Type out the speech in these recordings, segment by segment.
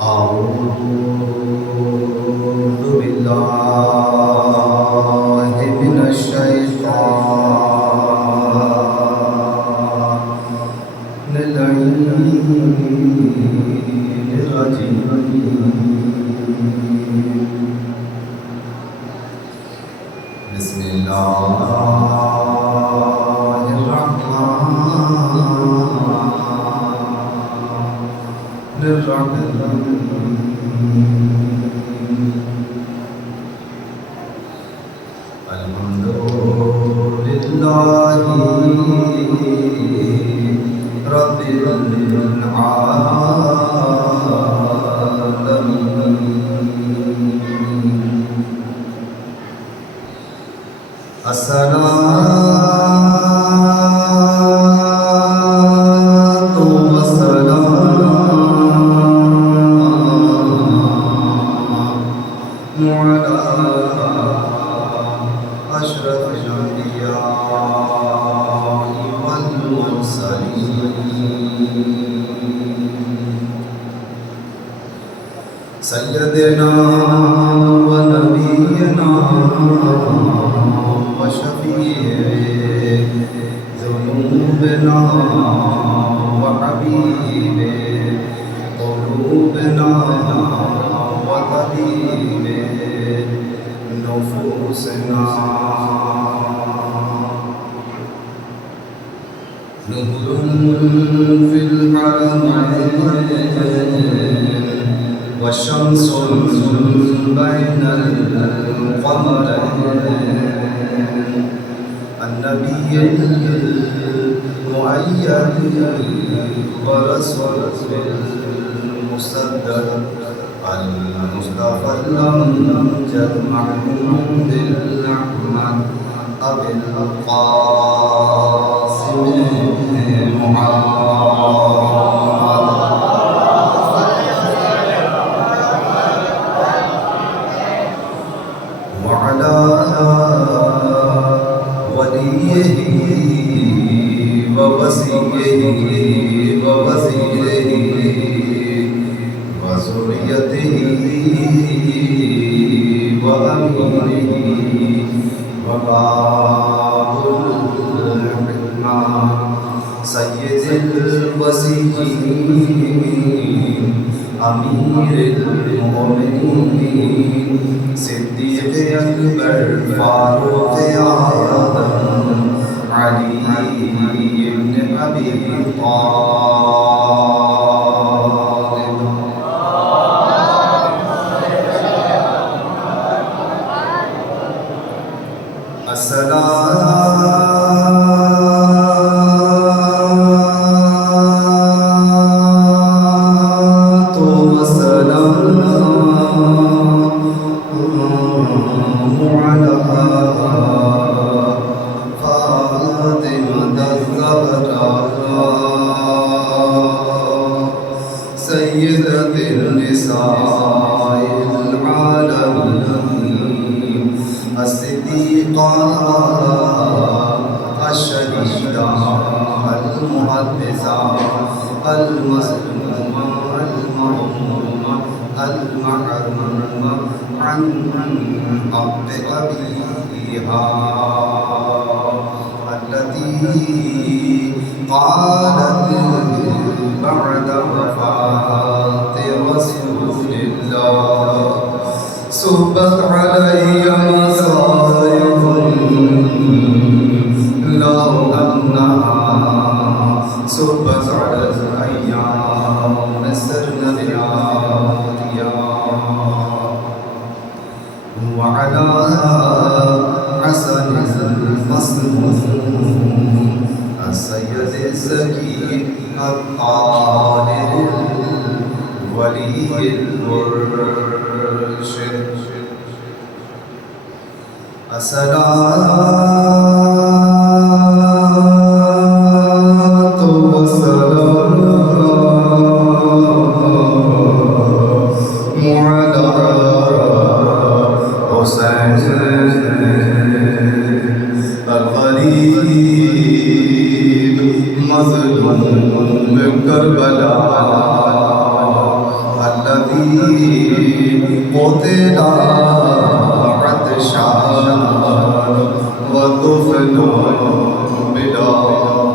أعوذ بالله من الشيطان اللعين الرجيم. بسم الله الرحمن الرحيم. الحمد لله رب العالمين. الصلاة والسلام على أشرف الأنبياء والمرسلين سيدنا ونبينا وشفيع ذنوبنا وحبيب قلوبنا وطبيب نفوسنا نور في الحرمين والشمس بين القمرين النبي المؤيد ورسول المصدق المصطفى الأمجد محمود الأحمد أبي القاسم محمد وعلى وليه ووصيه ووزيره وذريته وأمينه وباب الحكمة سيد الوصيين أمير المؤمنين صديق أكبر فاروق أعظم علي بن أبي طالب. الصلاة والسلام على فاطمة الزهراء سيدة النساء العالمين الصديقة الشهيدة المحدثة المظلومة المرحومة المحرومة عن حق أبيها التي قالت بعد وفاة رسول الله صبت علي مصائب لو أنها صبت على الأيام نسرنا بها وعلى حسن المصنون السيد الزكي الطاهر الولي المرشد. الصلاة والسلام على حسين الغريب مظلوم کربلا الذي قتل عطشان ودفن بلا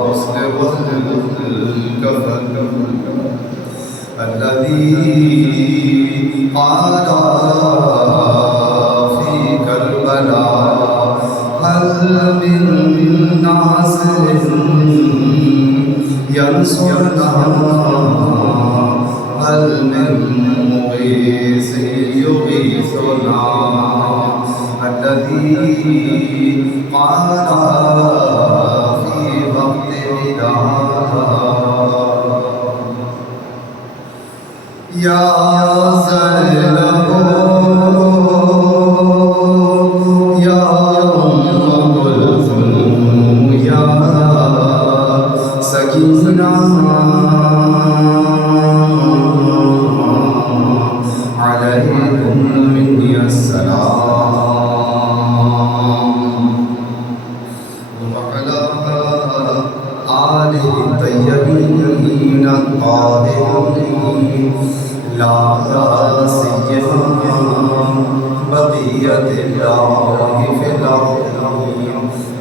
غسل والكفن الذي قال في كربلاء هل من ناصر ينصرنا هل من مغيث يغيثنا الذي قال في وقت وداع يا زينب يا أم كلثوم يا سكينة عليكم مني السلام وعلى آله الطيبين الطاهرين لا سيما بقية الله في الأرض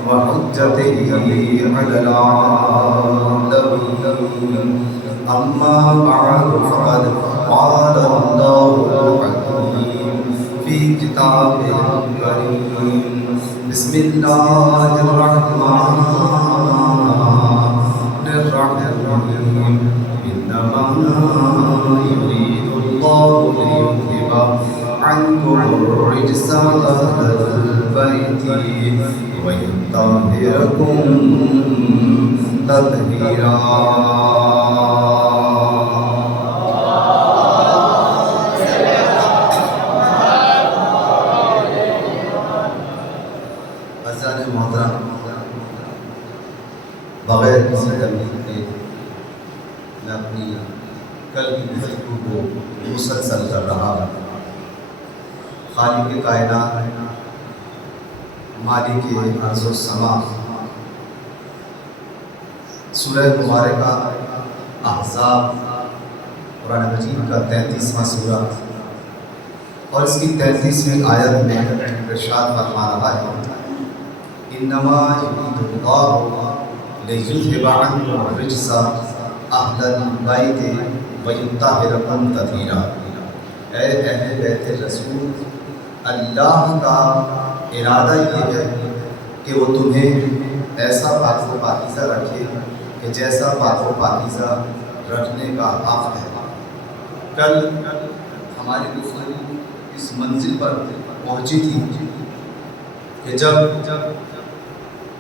وحجته على العالمين أما بعد فقد قال الله الحكيم في كتابه الكريم بسم الله الرحمن الرحيم إنما يريد الله ليذهب عنكم الرجس أهل البيت ويطهركم تطهيرا بغیر کسی تمہید کے میں اپنی کل کی گفتگو کو مسلسل کر رہا ہوں۔ خالق کائنات مالک ارض و سما سورہ مبارکہ احزاب قرآن مجید کا 33واں سورہ اور اس کی 33ویں آیت میں ارشاد فرما رہا ہے انما یرید اللہ لِيُذْهِبَ عَنْكُمُ الرِّجْسَ أَهْلَ الْبَيْتِ وَيُطَهِّرَكُمْ تَطْهِيرًا۔ اے اہل بیت رسول، اللہ کا ارادہ یہ ہے کہ وہ تمہیں ایسا پاک و پاکیزہ رکھے کہ جیسا پاک و پاکیزہ رکھنے کا حق ہے۔ کل ہماری گفتگو اس منزل پر پہنچی تھی کہ جب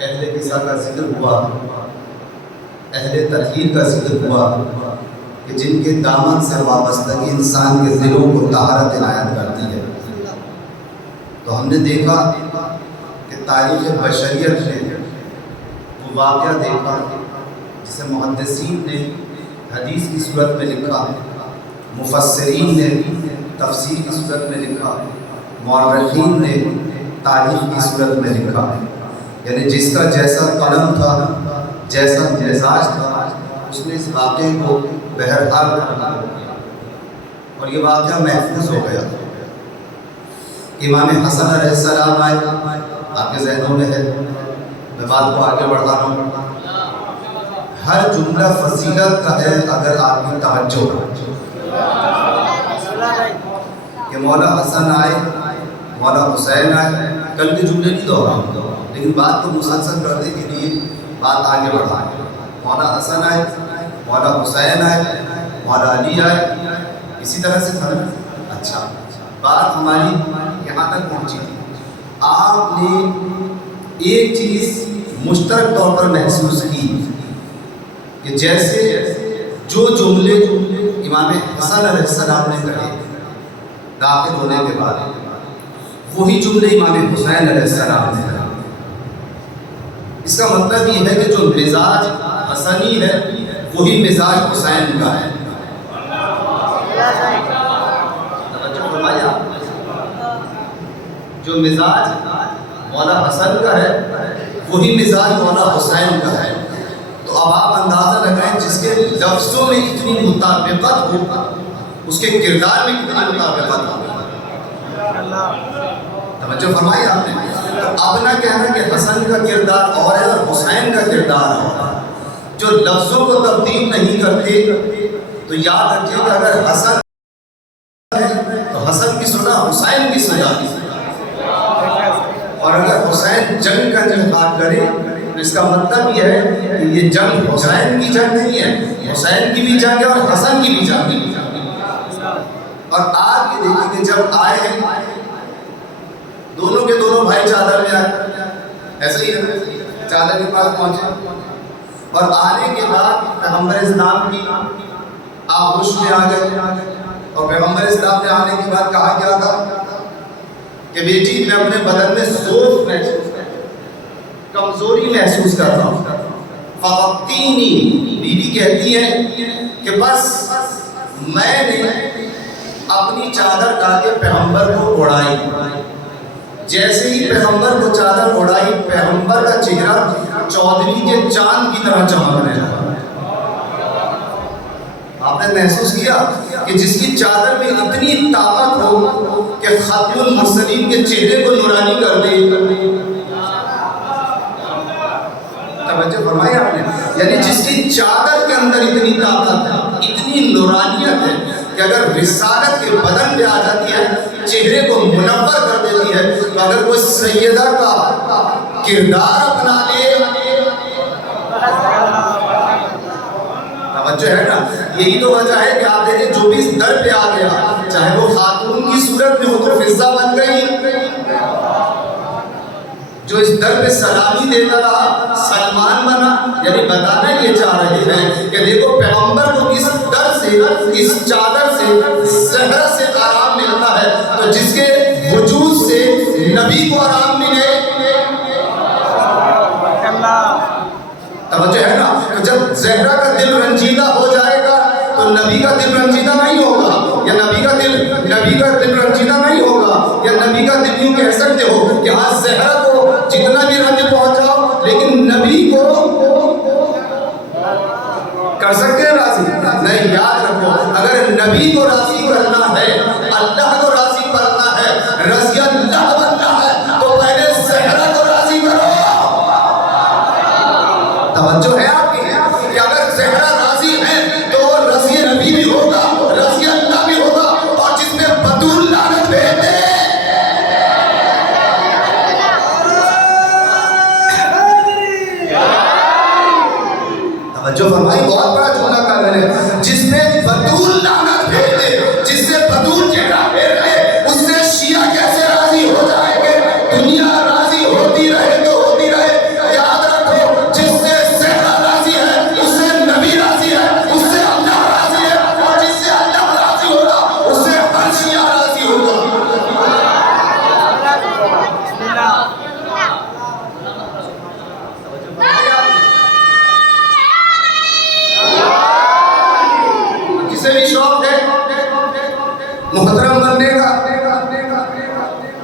اہل قصہ کا ذکر ہوا، اہل تطہیر کا ذکر ہوا کہ جن کے دامن سے وابستگی انسان کے دلوں کو طہارت عنایت کرتی ہے، تو ہم نے دیکھا کہ تاریخ بشریت نے وہ واقعہ دیکھا جسے محدثین نے حدیث کی صورت میں لکھا، مفسرین نے تفسیر کی صورت میں لکھا، مورخین نے تاریخ کی صورت میں لکھا، یعنی جس کا جیسا قلم تھا، جیسا مزاج تھا، اس نے اس واقعے کو بہرحال کیا اور یہ واقعہ محفوظ ہو گیا۔ امام حسن علیہ السلام آئے، آپ کے ذہنوں میں ہے، میں بات کو آگے بڑھا رہا ہوں۔ ہر جملہ فضیلت کا ہے اگر آپ کی توجہ ہو کہ مولا حسن آئے، مولا حسین آئے، کل کے جملے نہیں دہراؤں لیکن بات کو مسلسل کرنے کے لیے بات آگے بڑھائیں۔ مولا حسن آئے، مولا حسین آئے، مولا علی آئے، اسی طرح سے تھا۔ اچھا، بات ہماری یہاں تک پہنچی تھی، آپ نے ایک چیز مشترک طور پر محسوس کی کہ جیسے جو جملے امام حسن علیہ السلام نے کہے داخل ہونے کے بعد، وہی جملے امام حسین علیہ السلام نے کہے۔ اس کا مطلب یہ ہے کہ جو مزاج حسنی ہے وہی مزاج حسین کا ہے۔ جو مزاج مولا حسن کا ہے وہی مزاج مولا حسین کا ہے۔ تو اب آپ اندازہ لگائیں جس کے لفظوں میں اتنی مطابقت ہو اس کے کردار میں کتنا مطابقت آ توجہ فرمائی آپ نے. تو اب نہ کہنا کہ حسن کا کردار اور ہے اور حسین کا کردار ہے. جو لفظوں کو تبدیل نہیں کرتے تو یاد رکھیے کہ اگر حسن ہے تو حسن کی سنا حسین کی سزا کی، اور اگر حسین جنگ کا انتخاب کرے تو اس کا مطلب یہ ہے کہ یہ جنگ حسین کی جنگ نہیں ہے، حسین کی بھی جنگ ہے اور حسن کی بھی جنگ ہے. اور آج یہ دیکھیں کہ جب آئے ہیں دونوں کے دونوں بھائی چادر میں آئے، ایسے ہی ہے چادر کے پاس پہنچے، اور آنے کے بعد پیغمبر اسلام کی آغوش میں آ گئے. اور پیغمبر اسلام نے آنے کے بعد کہا کیا تھا کہ بیٹی میں اپنے بدن میں ضعف محسوس کمزوری محسوس کرتا ہوں. فَقَتِّينِي بیوی کہتی ہے کہ بس میں نے اپنی چادر ڈال کے پیغمبر کو اڑائی. جیسے ہی پیغمبر کو چادر اڑائی، پیغمبر کا چہرہ چودھری کے چاند کی طرح چمکنے لگا. آپ نے محسوس کیا کہ جس کی چادر میں اتنی طاقت ہو کہ ختم المرسلین کے چہرے کو نورانی کر دے. توجہ فرمایا آپ نے، یعنی جس کی چادر کے اندر اتنی طاقت ہے، اتنی نورانیت ہے کہ اگر رسالت کے بدن پہ آ جاتی ہے چہرے کو منور کر دیتی ہے. تو اگر کوئی سیدہ کا کردار اپنا لے، توجہ ہے نا، یہی تو وجہ ہے کہ آپ دیکھیں جو بھی اس در پہ آ گیا، چاہے وہ خاتون کی صورت میں ہو تو فضہ بن گئی، جو اس در پہ سلامی دیتا رہا سلمان بنا. یعنی بتانا یہ چاہ رہے ہیں کہ دیکھو پیغمبر کو اس در سے، اس چادر سے، زہرہ سے آرام ملتا ہے، تو جس کے وجود سے نبی کو آرام ملے. توجہ ہے نا، تو جب زہرہ کا دل رنجیدہ ہو جائے گا تو نبی کا دل رنجیدہ نہیں ہوگا، یا نبی کا دل رنجیدہ نہیں ہوگا، یا نبی کا دل یوں کہہ سکتے ہو کہ آج زہرہ کو جتنا بھی رنج پہنچاؤ لیکن نبی کو کر سکتے ہیں راضی نہیں. یاد رکھو، اگر نبی کو راضی کرنا ہے، اللہ کو راضی کرنا ہے، رضی اللہ بننا ہے، تو پہلے زہرہ کو راضی کرو. توجہ ہے آپ کی کہ اگر زہرہ راضی ہے تو رضی نبی بھی ہوگا، رضی اللہ بھی ہوگا، اور جس میں بطول لعنت بھیج دے. توجہ فرمائی، بہت بڑا جملہ کہا میں نے، جس میں بطول لعنت بھیج دے، جس سے بطول چہرہ پھیر لے، اس سے شیعہ کیسے راضی ہو جائیں گے؟ دنیا راضی ہوتی رہے تو ہوتی رہے. یاد رکھو، جس سے زہرہ راضی ہے اس سے نبی راضی ہے، اس سے اللہ راضی ہے، اور جس سے اللہ راضی ہوگا اس سے ہر شیعہ راضی ہوگا. جسے بھی شوق ہے محترم بننے کا،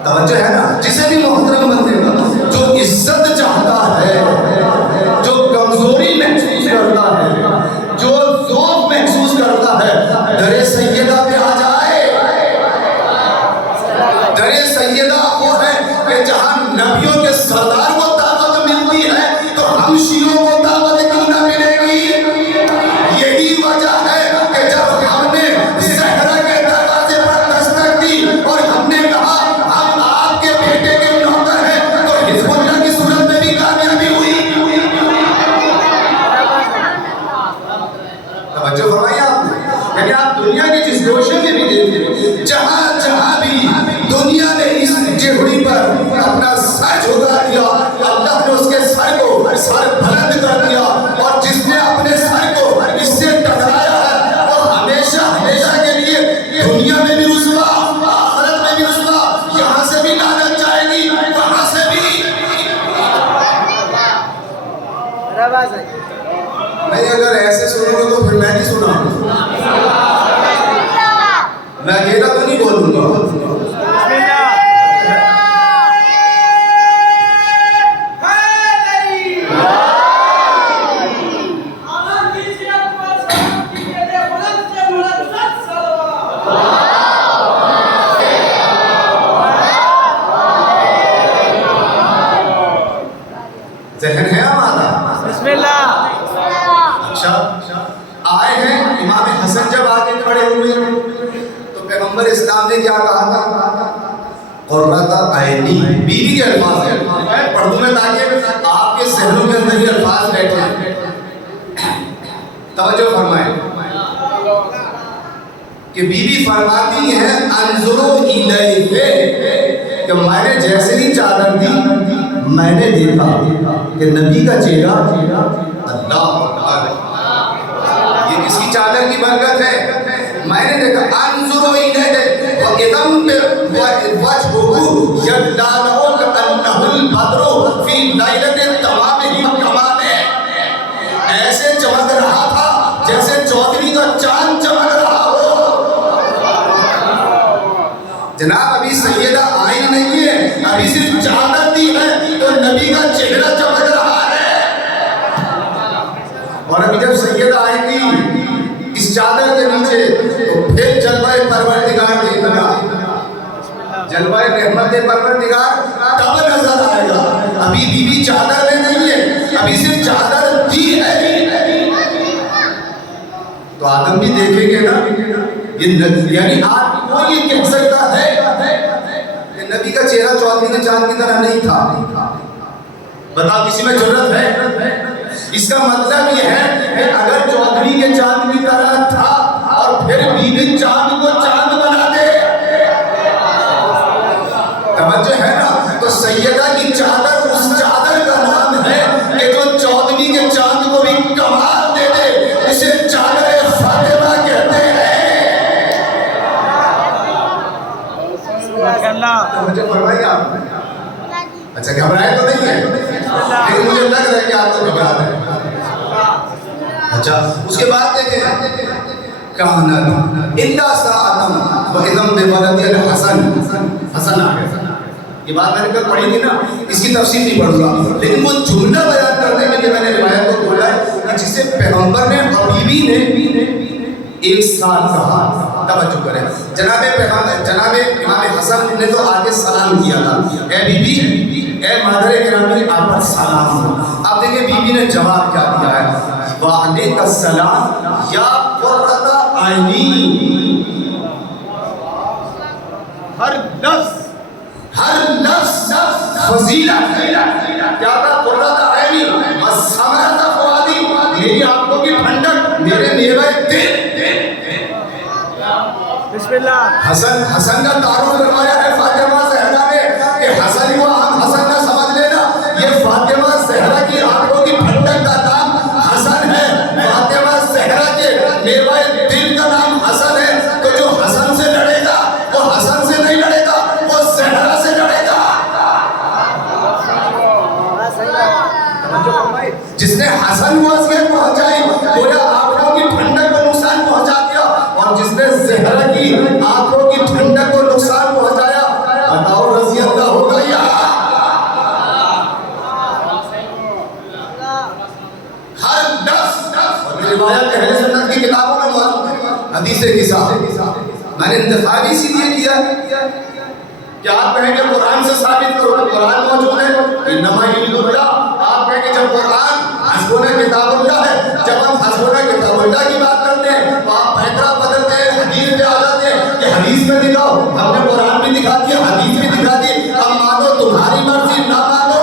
توجہ ہے نا، جسے بھی محترم بننے کا، جو عزت چاہتا ہے، جو کمزوری محسوس کرتا ہے، جو ذوق محسوس کرتا ہے، در سیدہ پہ آ جائے. در سیدہ وہ ہے کہ جہاں نبیوں کے سردار کو طاقت ملتی ہے تو ہم شیعوں کو طاقت کیوں نہ ملے گی؟ یہی وجہ ہے کہ جب ہم نے زہرہ کے دروازے پر دستک دی اور ہم نے کہا ہم آپ کے بیٹے کے نوکر ہیں، تو حزب اللہ کی صورت میں بھی کامیابی ہوئی. توجہ فرمائی آپ نے، یعنی آپ دنیا کے جس گوشے میں بھی دیکھیں، جہاں جہاں بھی دنیا نے اس چہڑی پر اپنا سر جھکا دیا، اللہ نے اس کے سر کو سر بلند کر دیا، اور جس نے اپنے سر کو اس سے ٹکرایا ہے وہ ہمیشہ ہمیشہ کے لیے دنیا میں بھی رسوا، آخرت میں بھی رسوا. یہاں سے بھی لعنت جائے گی، وہاں سے بھی. نہیں، اگر ایسے سنو گے تو پھر میں نہیں سنا، میں اکیلا تو نہیں بولوں گا. نے کیا کہا تھا؟ قرۃ عینی، بیوی کے الفاظ ہیں، پڑھ دوں میں تاکہ آپ کے ذہنوں کے اندر یہ الفاظ بیٹھے. توجہ فرمائیں کہ بیوی فرماتی ہے انظروا الیہ، کہ میں نے جیسے ہی چادر دی میں نے دیکھا کہ نبی کا چہرہ اللہ اکبر، یہ کس کی چادر کی برکت ہے؟ میں نے دیکھا انظروا الیہ وَإِذَا وَجْهُهُ يَدْلَالُ كَأَنَّهُ الْبَدْرُ فِي لَيْلَةٍ تَمَامٍ كَمَالِهِ، ایسے چمک رہا تھا جیسے چودھری کا چاند چمک رہا ہو. جناب ابھی سیدہ آئی نہیں ہے، ابھی صرف چادر دی ہے تو نبی کا چہرہ چمک رہا ہے. اور ابھی جب سیدہ آئے گی اس چادر کے نیچے تو پھر جلوہ پروردگار دیکھنا، جلوہ رحمت پروردگار تب نظر آئے گا. ابھی بیوی چادر میں نہیں ہے، ابھی صرف چادر دی ہے. تو آدم بھی دیکھیں گے نا، یعنی آپ کو یہ کہہ سکتا ہے کہ نبی کا چہرہ چودھری کے چاند کی طرح نہیں تھا؟ بتاؤ کسی میں جرت ہے؟ اس کا مطلب یہ ہے کہ اگر چودھری کے چاند کی طرح تھا اور پھر بیوی چاند کو چاند بنا دے، توجہ ہے نا؟ تو سیدہ کی چادر اس چادر کا نام ہے کہ جو چودھری کے چاند کو بھی کمال دے دے، اسے چادر فاطمہ کہتے ہیں. توجہ فرمائیے آپ. اچھا گھبرائے تو نہیں ہے، لیکن مجھے لگ رہا ہے کہ آپ تو گھبرا رہے ہیں. اچھا اس کے بعد دیکھیں کہانا الا ساعتم واذا بولد الحسن، حسن آ گیا. یہ بات میں نے کل پڑھی تھی نا، اس کی تفصیل نہیں پڑھوں گا، لیکن وہ جملہ بیان کرنے کے لیے میں نے روایت کو بولا ہے کہ جسے پیغمبر نے اور بیوی نے ایک ساتھ کہا. توجہ کریں، جناب امام حسن نے تو آگے سلام کیا تھا، اے بیوی، اے مادر گرامی آپ پر سلام ہو. آپ دیکھیں بیوی نے جواب کیا دیا ہے، وعلیک السلام یا قرۃ عینی. ہر لفظ فضیلت کیا تھا؟ قرۃ عینی وثمرۃ فؤادی، میری آنکھوں کی ٹھنڈک، میرے میوہ دل. بسم اللہ. حسن کا تعارف کروایا ہے فاطمہ زہرا نے کہ حسن کو ہم حسن نہ سمجھ لینا، یہ فاطمہ زہرا کی آنکھوں کی ٹھنڈک کا نام حسن ہے. فاطمہ زہرا کے میوہ دل کا نام حسن ہے. تو جو حسن سے لڑے گا وہ حسن سے نہیں لڑے گا، وہ زہرا سے لڑے گا. جس نے حسن کو اذیت پہنچائی گویا آنکھوں کی ٹھنڈک کو نقصان پہنچا دیا، اور جس نے زہرا کی آنکھوں کی ٹھنڈک کو نقصان پہنچایا، بتاؤ رضی اللہ ہوگا یا؟ ہر لفظ روایت اہل سنت کی کتابوں میں موجود ہے. حدیث قصہ میں نے انتخاب اسی لیے کیا کہ آپ کہیں کہ قرآن سے ثابت کرو، قرآن موجود ہے. انما یرید اللہ، آپ کہیں کہ جب قرآن حسبنا کتاب اللہ ہے، جب ہم حسبنا کتاب اللہ کی بات کرتے ہیں تو آپ پیکرا بدلتے ہیں، حدیث پہ آ جاتے ہیں کہ حدیث میں دکھاؤ. ہم نے قرآن بھی دکھا دیا، حدیث بھی دکھا دی، اب مانو تمہاری مرضی، نہ مانو.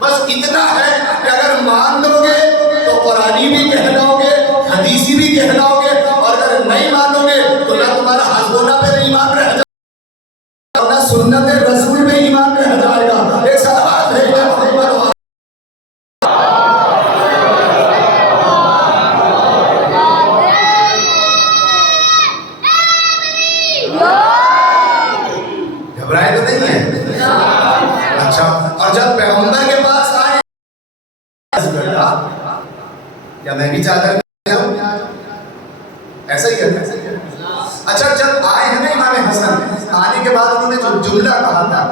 بس اتنا ہے کہ اگر مان لو گے تو قرآنی بھی کہلاؤ گے، حدیثی بھی کہلاؤ گے، اور اگر نہیں مانو گے تو نہ تمہارا حسبنا پہ ایمان رہ جائے گا، نہ سنت رسول پہ ایمان رہ جائے گا. ایک صلوات ہے گھبرائے تو نہیں ہے. اچھا، اور جب پیغمبر کے پاس آئے کیا میں بھی چادر میں آؤں؟ ایسا ہی ہے. اچھا جب آئے ہیں نا امام حسن، آنے کے بعد انہوں نے جو جملہ کہا تھا،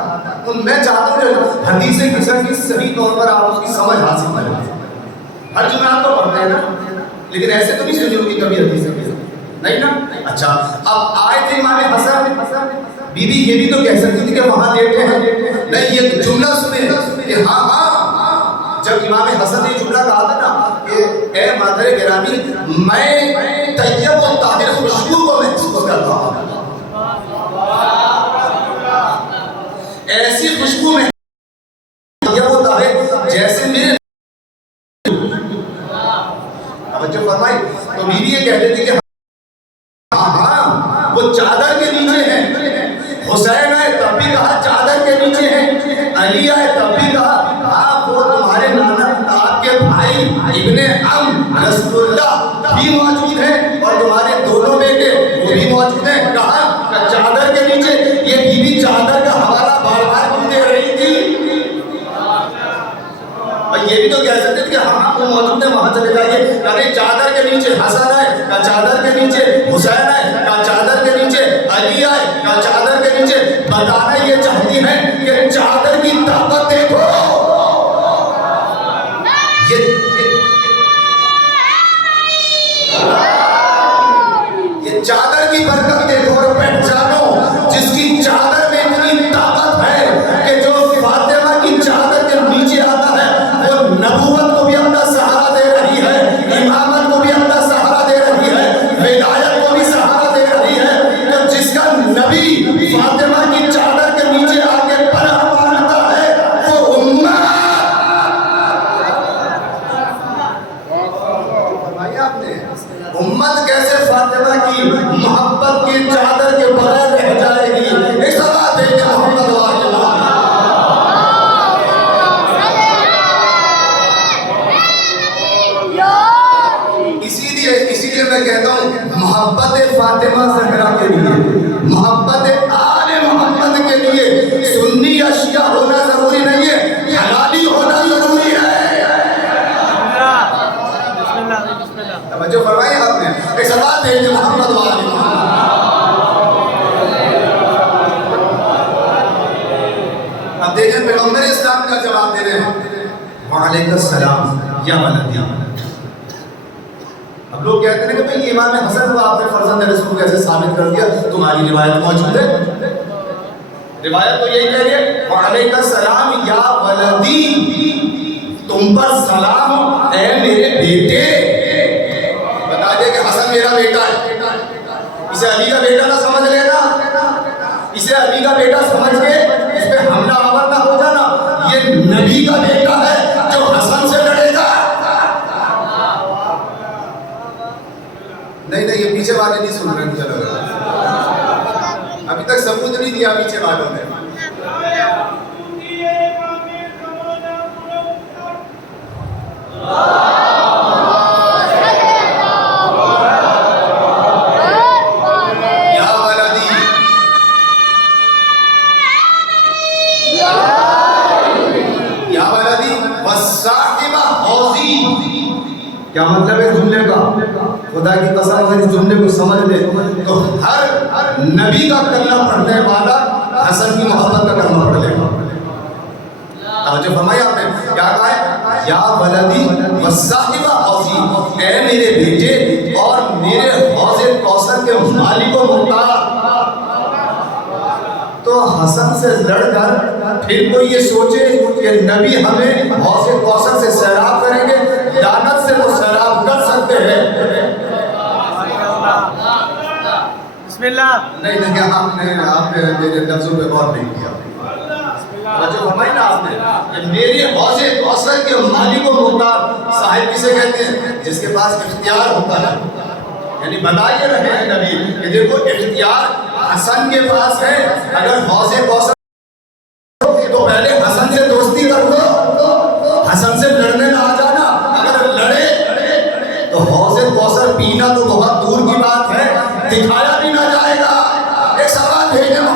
میں چاہتا ہوں کہ حدیث قصہ کی صحیح طور پر آپ اس کی سمجھ حاصل کریں. ہر جملہ آپ تو پڑھتے ہیں نا، لیکن ایسے تو نہیں سمجھے ہوگی کبھی حدیث نہیں نا. اچھا اب آئے تھے امام حسن، بیوی یہ بھی تو کہہ سکتی تھی کہ وہاں لیٹے ہیں. نہیں، یہ جملہ سنیں کہ ہاں جب امام حسن نے جملہ کہا تھا نا کہ اے مادر گرامی، میں طیب و طاہر خوشبو کو محسوس وہ چادر کے نیچے ہیں. حسین آئے تب بھی کہا چادر کے نیچے ہیں. علی آئے تب بھی کہا آپ وہ تمہارے نانا آپ کے بھائی ابن عم رسول اللہ بھی موجود ہیں اور تمہارے دونوں بیٹے وہ بھی موجود ہیں. کہا چادر کے نیچے. یہ بیوی چادر کا حوالہ بار بار کیوں دے رہی تھی؟ اور یہ بھی تو کہہ سکتے تھے کہ ہاں وہ موجود ہے وہاں چلے جائیے. ارے چادر کے نیچے حسن آئے کا چادر کے نیچے حسین آئے کا چادر کے نیچے علی آئے کا چادر کے نیچے. بتانا یہ چاہتی ہے کہ چادر کی طاقت دیکھو. یہ چادر کی برکت دیکھو اور پہچانو جس کی چادر میں اتنی طاقت ہے کہ جو فاطمہ کی چادر کے نیچے آتا ہے وہ نبوت کو بھی اپنا سہارا دے رہی ہے, امامت کو بھی اپنا سہارا دے رہی ہے, ولایت کو بھی سہارا دے رہی ہے. تو جس کا نبی فاطمہ کی چادر کے نیچے آ کے پناہ مانگتا ہے وہ امت. امت کیسے فاطمہ کی محبت کی چادر کے بغیر رہ جائے گی؟ ایک سوال دیکھیں محمد اسی لیے میں کہتا ہوں محبت فاطمہ زہرا کے لیے, محبت آل محمد کے لیے سنی اشیاء ہونا ضروری نہیں ہے, حلالی ہونا ضروری ہے. توجہ فرمائی آپ نے. ایک سوال دیکھیں محمد والی. اب دیکھیں پیغمبر اسلام کا جواب دے رہے ہیں وعلیکم السلام یا ولدی. اب لوگ کہتے ہیں کہ بھئی امام حسن کو آپ نے فرزند رسول کیسے ثابت کر دیا؟ تمہاری روایت موجود ہے. روایت تو یہی کہہ رہی ہے وعلیکم السلام یا ولدی, تم پر سلام اے میرے بیٹے. بتا دے کہ حسن میرا بیٹا ہے, اسے علی کا بیٹا نہ سمجھ لینا, اسے علی کا بیٹا سمجھ کے اس پہ حملہ آور نہ ہو جانا. یہ نبی کا بیٹا ہے جو حسن سے لڑے گا. نہیں یہ پیچھے والے نہیں سن رہے, مجھے لگ رہا ابھی تک ثبوت نہیں دیا پیچھے والوں نے. کیا مطلب ہے جملے کا؟ خدا کی قسم اگر اس جملے کو سمجھ لے تو ہر نبی کا کلمہ پڑھنے والا حسن کی محبت کا کلمہ پڑھ لے گا. توجہ فرمایا آپ نے کیا کہا ہے یا ولدی والصاحب حوضی, اے میرے بیٹے اور میرے حوض کوثر کے مالک و مختار. تو حسن سے لڑ کر پھر کوئی یہ سوچے کہ نبی ہمیں حوض کوثر سے سیراب کریں گے, لعنت سے تو سیراب کر سکتے ہیں. بسم اللہ. نہیں آپ نے میرے لفظوں پہ غور نہیں کیا. جو فرمائی نا آپ نے کہ میری حوض کوثر کے مالک و مختار, صاحب کسے کہتے ہیں؟ جس کے پاس اختیار ہوتا ہے. یعنی بتائیے رہے ہیں نبی کہ دیکھو اختیار حسن کے پاس ہے. اگر حوض کوثر تو پہلے حسن سے دوستی کر دو, حسن سے لڑنے نہ آ جانا. اگر لڑے تو حوض کوثر پینا تو بہت دور کی بات ہے, دکھایا بھی نہ جائے گا. ایک سوال بھیجیں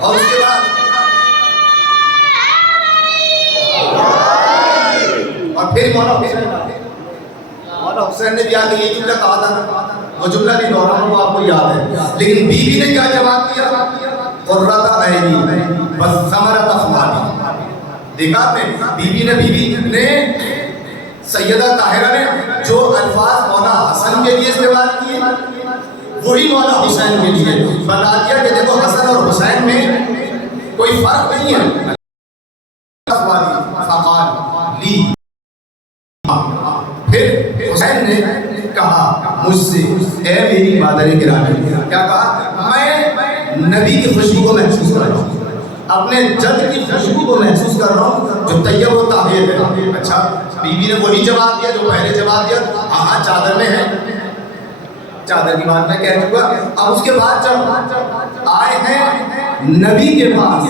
اور اس کے بعد اور پھر مولا حسین نے بھی آگے یہ جملہ کہا تھا, وہ جملہ نہیں دہراؤں وہ آپ کو یاد ہے, لیکن بیوی نے کیا جواب دیا؟ قرۃ عینی وثمرۃ فؤادی. دیکھا آپ نے بیوی نے سیدہ طاہرہ نے جو الفاظ مولا حسن کے لیے استعمال کیے وہی مولا حسین کے لیے بتا دیا کہ دیکھو حسن اور حسین میں کوئی فرق نہیں ہے. فقال لی, پھر حسین نے کہا مجھ سے اے میری مادر گرامی, کیا کہا؟ میں نبی کی خوشبو کو محسوس کر رہا ہوں. اپنے جد کی خوشبو کو محسوس کر رہا ہوں جو طیب و طاہر ہے. اچھا بیوی نے وہی جواب دیا جو پہلے جواب دیا, ہاں چادر میں ہے, چادر کی بات میں کہہ چکا. اب اس کے بعد جب آئے ہیں نبی کے پاس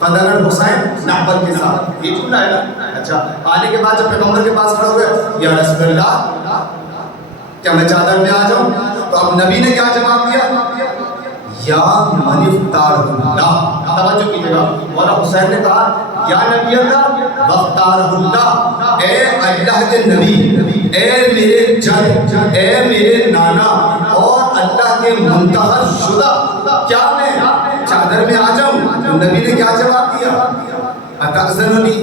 فدن الحسین نعبت کے ساتھ, یہ جملہ ہے نا. اچھا آنے کے بعد جب پیغمبر کے پاس کھڑا ہوئے, یا رسول اللہ کیا میں چادر میں آ جاؤں؟ تو اب نبی نے کیا جواب دیا؟ یا من اختار اللہ. توجہ کیجیے گا, مولا حسین نے کہا یا نبی اللہ واختار اللہ, اے اللہ کے نبی, اے میرے جد, اے میرے نانا اور اللہ کے منتخب شدہ, کیا میں چادر میں آ جاؤں؟ تو نبی نے کیا جواب دیا؟ اتأذننی,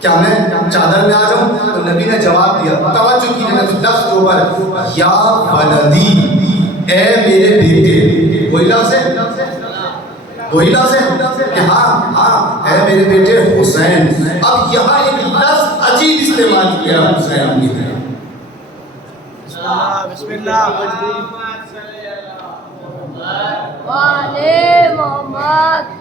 کیا میں چادر میں آ جاؤں؟ تو نبی نے جواب دیا, توجہ کیجیے گا لفظ کے اوپر, یا ولدی, اے میرے بیٹے. وہی لفظ ہے, وہی لفظ ہے کہ ہاں ہاں اے میرے بیٹے حسین. اب یہاں ایک لفظ عجیب استعمال کیا حسین کی طرح. بسم اللہ والے محمد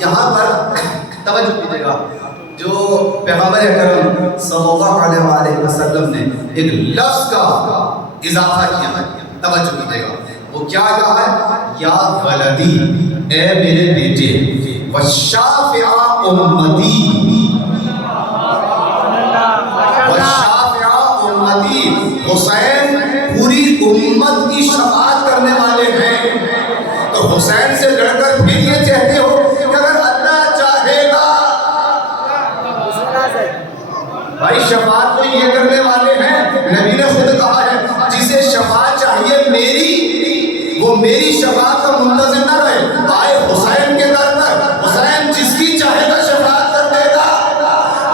یہاں پر توجہ کیجیے گا, جو پیغمبر اکرم صلی اللہ علیہ وآلہ وسلم نے ایک لفظ کا اضافہ کیا ہے, توجہ کیجیے گا, وہ کیا کہا ہے؟ یا ولدی, اے میرے بیٹے, وشافع امتی, وشافع امتی, حسین پوری امت کی شفاعت کرنے والے ہیں. تو حسین سے لڑ کر پھر یہ چاہتے ہو بھائی شفاعت تو یہ کرنے والے ہیں. نبی نے خود کہا ہے جسے شفاعت چاہیے میری, وہ میری شفاعت کا منتظر نہ رہے, آئے حسین کے در پر, حسین جس کی چاہے گا شفاعت کر دے گا.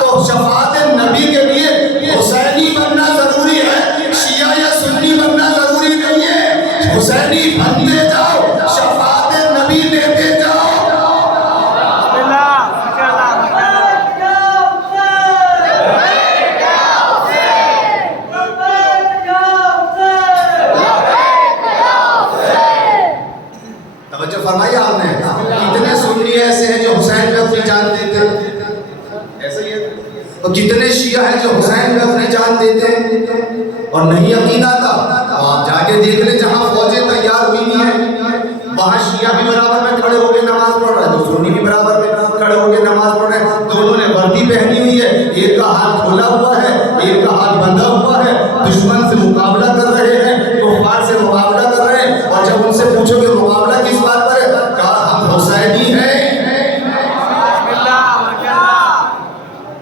تو شفاعت نبی کے لیے حسینی بننا ضروری ہے, شیعہ یا سنی بننا ضروری نہیں ہے. حسینی بنتے جاؤ, شفاعت نبی لیتے جاؤ. فرمایا آپ نے کتنے سنی ایسے ہیں جو حسین پہ اپنی جان دیتے ہیں, ایسے ہی ہے, اور کتنے شیعہ ہیں جو حسین پہ اپنی جان دیتے ہیں اور نہیں یقین آتا. آپ جا کے دیکھ لیں جہاں فوجیں تیار ہوئی ہیں, وہاں شیعہ بھی برابر میں کھڑے ہو کے نماز پڑھ رہے ہیں, تو سنی بھی برابر میں کھڑے ہو کے نماز پڑھ رہے ہیں. دونوں نے وردی پہنی ہوئی ہے, ایک کا ہاتھ کھولا ہوا ہے, ایک کا ہاتھ بندھا ہوا ہے, دشمن سے مقابلہ کر رہے ہیں, کفار سے مقابلہ کر رہے ہیں. اور جب ان سے پوچھو کہ مقابلہ کس بات پر ہے, کہا ہم حسینی ہیں,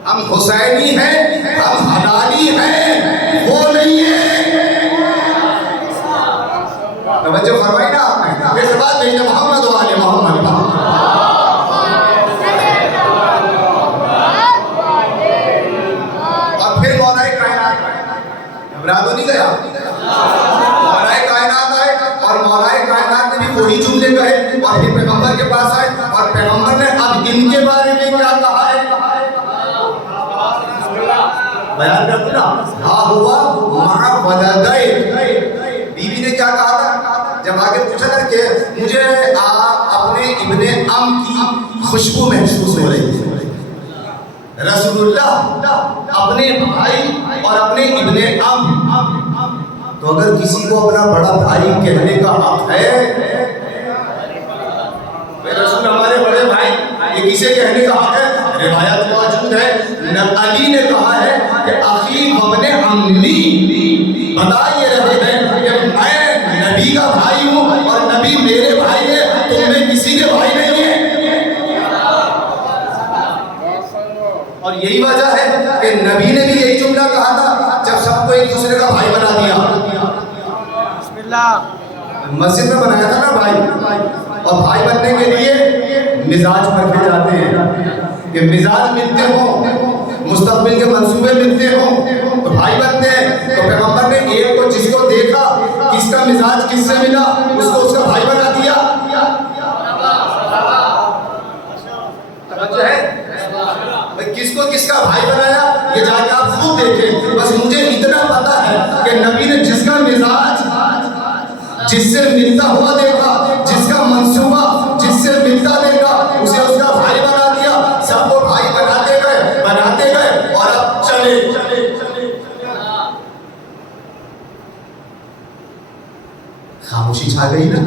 ہم حسینی ہیں, ہم حلالی ہیں, وہ نہیں ہے. توجہ فرمائی نا آپ نے, اس بات میں محمد والے محمد. اور پھر مولا کائنات گھبرا تو نہیں گیا, مولا کائنات آئے اور مولا کائنات نے بھی وہی جملے کہے اور پھر پیغمبر کے پاس آئے اور پیغمبر نے اب ان کے بارے میں کیا کہا ہے بیان کرتے نا. ہاں ہوا مہا ولدئی, بیوی نے کیا کہا تھا جب آگے پوچھا تھا کہ مجھے اپنے ابن ام کی خوشبو محسوس ہو رہی ہے. رسول اللہ اپنے بھائی اور اپنے ابن ام, تو اگر کسی کو اپنا بڑا بھائی کہنے کا حق ہے, رسول ہمارے بڑے بھائی, یہ کسے کہنے کا حق ہے؟ روایت موجود ہے, علی نے کہا ہے کہ اخی وابن عمی, بتا یہ رہے ہیں کہ میں نبی کا بھائی ہوں اور نبی میرے بھائی ہے, تم میں کسی کے بھائی نہیں ہے. اور یہی وجہ ہے کہ نبی نے بھی یہی جملہ کہا تھا جب سب کو ایک دوسرے کا بھائی بنا دیا. مسجد میں بنایا تھا نا بھائی، اور بھائی بننے کے لیے مزاج پرکھے جاتے ہیں کہ مزاج ملتے ہوں، مستقبل کے منصوبے ملتے ہوں تو بھائی بنتے ہیں۔ تو پیغمبر نے ایک کو جس کو دیکھا کس کا مزاج کس سے ملا اس کو اس کا بھائی بنا دیا۔ توجہ ہے کس کو کس کا بھائی بنایا یہ جا کے آپ خود دیکھیں۔ بس مجھے اتنا پتا ہے کہ نبی نے جس کا مزاج جس سے ملتا ہوا دیکھا، جس کا منصوبہ جس سے ملتا دیکھا اسے اس کا بھائی بنا دیا۔ سب کو بھائی بناتے گئے اور اب چلے خاموشی چھا گئی نا۔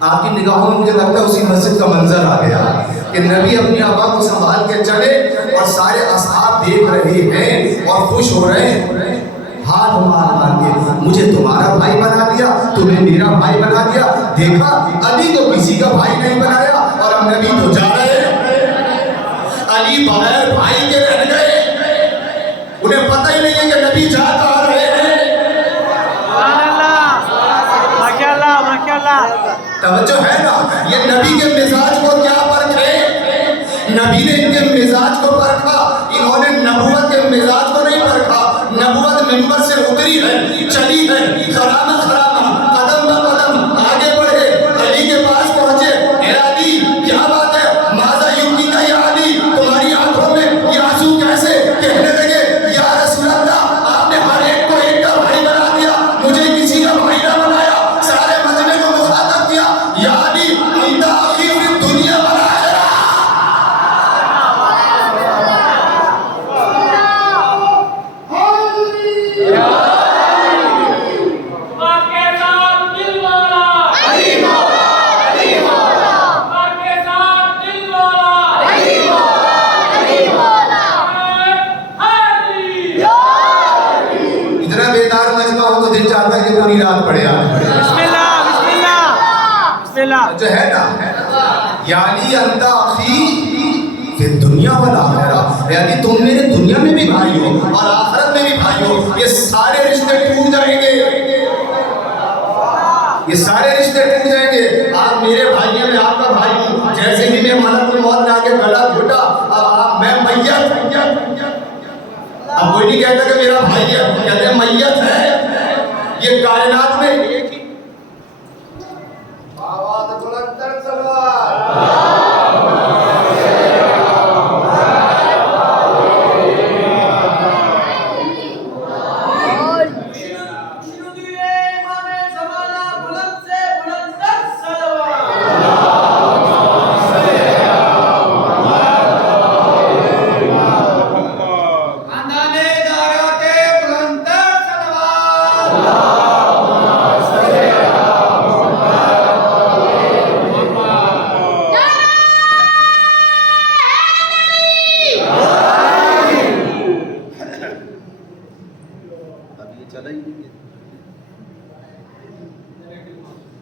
آپ کی نگاہوں میں مجھے لگتا ہے اسی مسجد کا منظر آ گیا کہ نبی اپنی آبا کو سنبھال کے چلے اور سارے اصحاب دیکھ رہے ہیں اور خوش ہو رہے ہیں۔ ہاتھ مار کے مجھے تمہارا بھائی بنا دیا، تمہیں میرا بھائی بنا دیا۔ دیکھا علی تو کسی کا بھائی نہیں بنایا اور اب نبی تو جا رہے ہیں۔ علی بغیر بھائی کے رہ گئے، انہیں پتہ ہی نہیں ہے کہ نبی جا کہاں رہے ہیں۔ توجہ ہے نا، یہ نبی کے مزاج کو کیا پرکھے؟ نبی نے ان کے مزاج کو پرکھا، انہوں نے نبوت کے مزاج کو نہیں پرکھا۔ نبوت منبر سے اتری ہے، چلی ہے، خرامہ قدم بہ قدم آگے بڑھے، علی کے پاس پہنچے۔ اے علی کیا بات ہے؟ ماذا یبکیک یا علی، تمہاری آنکھوں میں یہ آنسو کیسے؟ کہنے لگے یا رسول اللہ آپ نے ہر ایک کو ایک کا بھائی بنا دیا، مجھے کسی کا بھائی نہ بنایا۔ سارے مجمع کو مخاطب کیا، یا علی انت اخی فی الدنیا والآخرہ۔ اتنا بیدار مجمع ہو تو دل چاہتا ہے کہ پوری رات پڑے جو ہے نا، یعنی انت اخی فی الدنیا والآخرہ، یعنی تم میرے دنیا میں بھی بھائی ہو اور آخرت میں بھی بھائی ہو۔ یہ سارے رشتے ٹوٹ جائیں گے، یہ سارے رشتے ٹوٹ جائیں گے۔ آپ میرے بھائی ہیں، میں آپ کا بھائی ہوں۔ جیسے ہی میں ملک الموت نے آگے گلا گھٹا، اب میں میت، اب کوئی نہیں کہتا کہ میرا بھائی ہے، کہتے ہیں میت ہے۔ یہ کائنات میں ایک ہی آواز بلند تر سلوات۔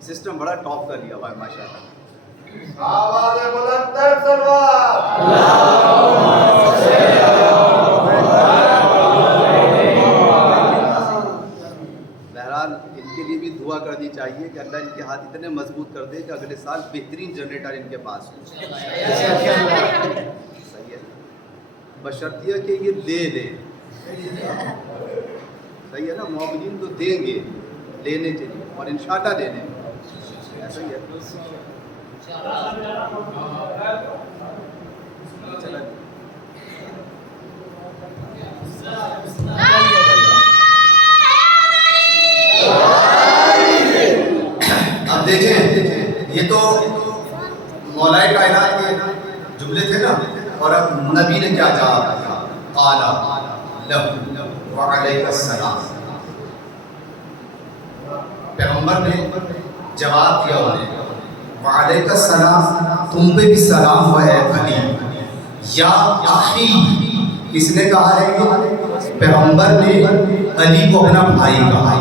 سسٹم بڑا ٹاپ کر لیا بھائی ماشاءاللہ۔ آواز بلند تر سلوات۔ بہرحال ان کے لیے بھی دعا کرنی چاہیے کہ اللہ ان کے ہاتھ اتنے مضبوط کر دے کہ اگلے سال بہترین جنریٹر ان کے پاس ہو۔ صحیح ہے، بشرطیہ کہ یہ دے دیں۔ صحیح ہے نا، مومنین تو دیں گے، لینے چاہیے اور انشاءاللہ دینے۔ ایسا ہی ہے۔ اب دیکھیں، یہ تو مولائے کائنات کے جملے تھے نا، اور اب نبی نے کیا جواب دیا؟ قال لہ وعلیک السلام۔ پیغمبر نے جواب دیا انہیں، وعلیک السلام، تم پہ بھی سلام ہوا ہے علی۔ یا اخی، کس نے کہا ہے؟ پیغمبر نے علی کو اپنا بھائی کہا۔